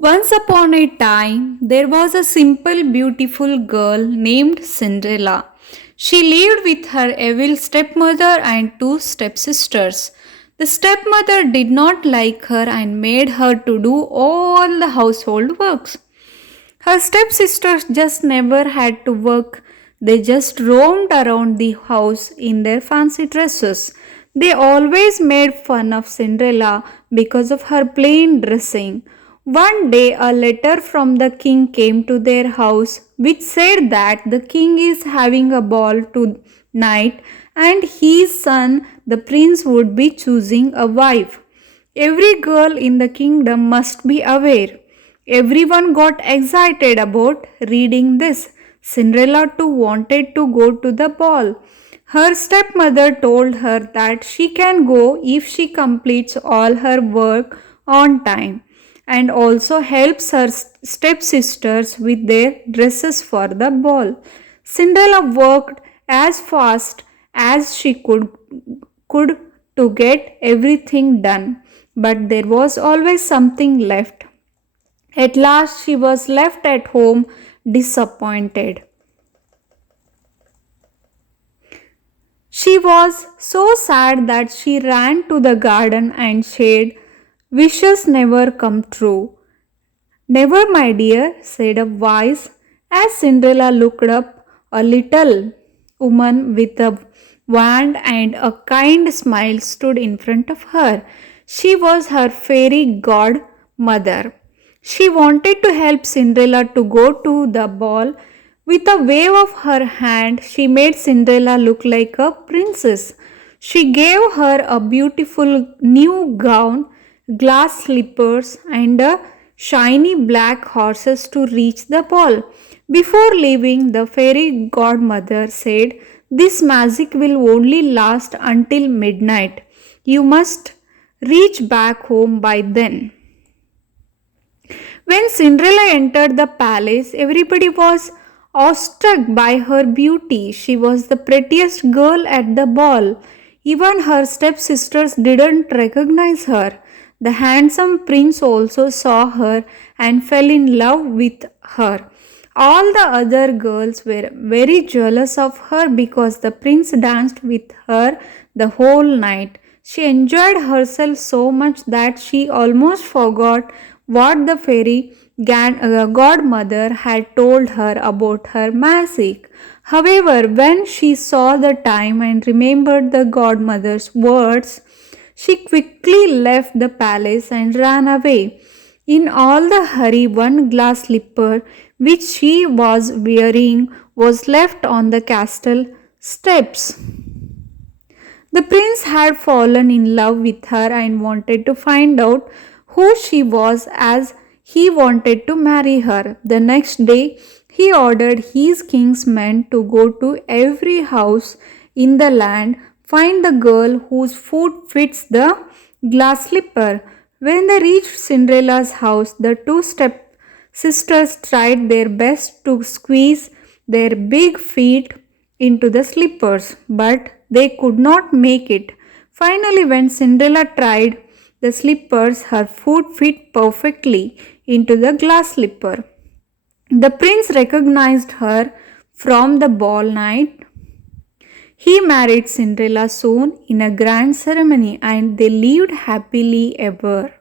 Once upon a time, there was a simple, beautiful girl named Cinderella. She lived with her evil stepmother and two stepsisters. The stepmother did not like her and made her to do all the household works. Her stepsisters just never had to work. They just roamed around the house in their fancy dresses. They always made fun of Cinderella because of her plain dressing. One day, a letter from the king came to their house which said that the king is having a ball tonight and his son, the prince, would be choosing a wife. Every girl in the kingdom must be aware. Everyone got excited about reading this. Cinderella too wanted to go to the ball. Her stepmother told her that she can go if she completes all her work on time and also helps her stepsisters with their dresses for the ball. Cinderella worked as fast as she could to get everything done, but there was always something left. At last, she was left at home disappointed. She was so sad that she ran to the garden and said, "Wishes never come true." "Never, my dear," said a voice, as Cinderella looked up. A little woman with a wand and a kind smile stood in front of her. She was her fairy godmother. She wanted to help Cinderella to go to the ball. With a wave of her hand, she made Cinderella look like a princess. She gave her a beautiful new gown, glass slippers, and a shiny black horses to reach the ball. Before leaving, the fairy godmother said, "This magic will only last until midnight. You must reach back home by then." When Cinderella entered the palace, everybody was awestruck by her beauty. She was the prettiest girl at the ball. Even her stepsisters didn't recognize her. The handsome prince also saw her and fell in love with her. All the other girls were very jealous of her because the prince danced with her the whole night. She enjoyed herself so much that she almost forgot what the fairy godmother had told her about her magic. However, when she saw the time and remembered the godmother's words, she quickly left the palace and ran away. In all the hurry, one glass slipper which she was wearing was left on the castle steps. The prince had fallen in love with her and wanted to find out who she was as he wanted to marry her. The next day, he ordered his king's men to go to every house in the land, find the girl whose foot fits the glass slipper. When they reached Cinderella's house, the two step sisters tried their best to squeeze their big feet into the slippers, but they could not make it. Finally, when Cinderella tried the slippers, her foot fit perfectly into the glass slipper. The prince recognized her from the ball night. He married Cinderella soon in a grand ceremony and they lived happily ever.